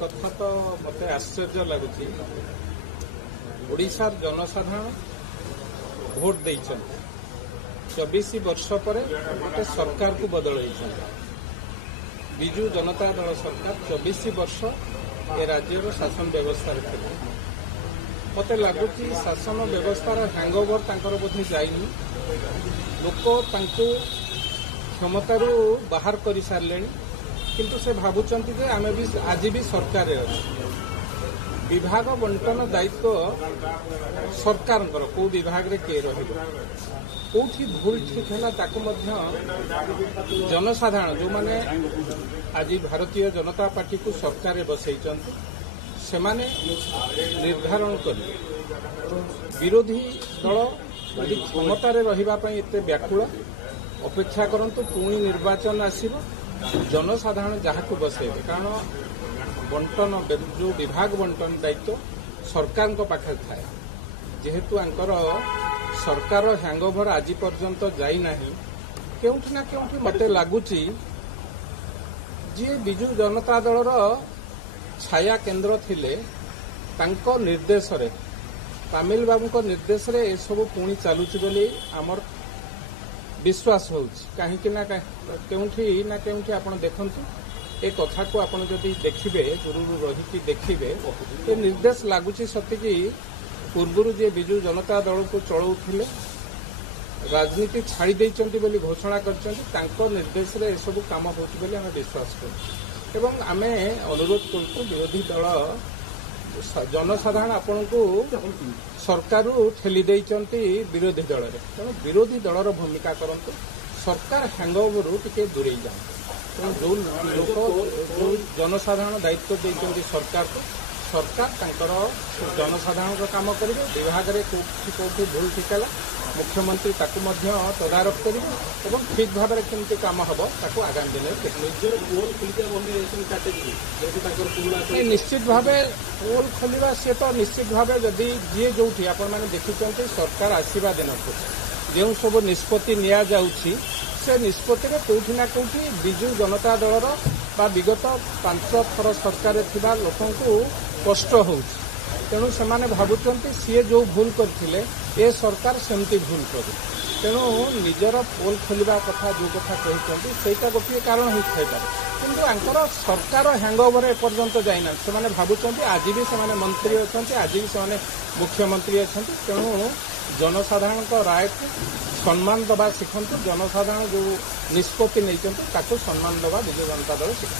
कथा तो मत आश्चर्य लगुच ओडिशार जनसाधारण भोट दे 24 वर्ष पर गोटे सरकार को बदल विजु जनता दल सरकार 24 वर्ष ए राज्यर शासन व्यवस्था मत लगुच शासन व्यवस्थार हैंगओवर तांकर बोधे जाइनी लोक क्षमतारू बाहर कर सारे किंतु से भावुंट जे आमे भी आज भी सरकार विभाग बंटन दायित्व सरकार कौ विभाग रे किए रही भूल ठीक है जनसाधारण जो माने आज भारतीय जनता पार्टी को सरकार बसई से निर्धारण कर विरोधी दल यदि क्षमतार रही व्याकुल अपेक्षा करंतु पुणी निर्वाचन आसीबो जनसाधारण जहाँ को बसैबे कारण बंटन जो विभाग बंटन दायित्व सरकार पाखे थाए जेहेतु आंकर सरकार हैंगओवर आज पर्यंत जाइना केउठी ना केउठी मते लागुची जे बिजु जनता दलर छाया केन्द्र थिले तांको निर्देश रे तामिल बाबू को निर्देश रे ए सब पुणी चालुची बोली आमर विश्वास होउछि ना केउठी आपण देखंतु ए कथा को आपण जदि देखिबे जरूर रही देखिबे ए निर्देश लागुची सतिकी पूर्वरु जे बिजु जनता दल को चलाउथिले राजनीति छाड़ी देइचंती बोली घोषणा करचंती तांको निर्देश रे ए सब काम होउछि बोली हम विश्वास करू एवं आमे अनुरोध करतु विरोधी दल जनसाधारण आपण को सरकार ठेली देइचंती विरोधी दल रे तेणु विरोधी दलर भूमिका करंतु सरकार हैंगओवर टिके दूरे जाए जो लोक जो जनसाधारण दायित्व देइचंती सरकार को सरकार तांकर जनसाधारण काम करेंगे विभाग में कौटी भूल ठीक है मुख्यमंत्री ताकू मध्य तदारख करेंगे और ठीक भाव में केमती काम हम ताकू आगामी दिन में निश्चित भाव पोल खोलवा सी तो निश्चित भाव जदि जी जो आपण मैंने देखिं सरकार आसवा दिन को जो सब निष्पत्ति निया जाउछि से निष्पत्ति में कौटी ना कौटी विजु जनता दलर बा विगत 5 थर सरकार थिबा लोकन को कष्ट होउछि तेणु से भावुंट सी जो भूल करथिले ए सरकार सेमती भूल कर तेणु निजर पोल खोलवा कथा जो कथा कहते ସେଇଟା गोटे कारण हो किंतु आंकर सरकार हैंगओवर एपर्यंत जाइना से भावुंट आज भी से मंत्री अच्छा आज भी से मुख्यमंत्री अच्छा तेणु जनसाधारण राय को सम्मान दबा शिखु जनसाधारण जो निष्पत्ति नहीं सम्मान दबा विजु जनता दल शिखु।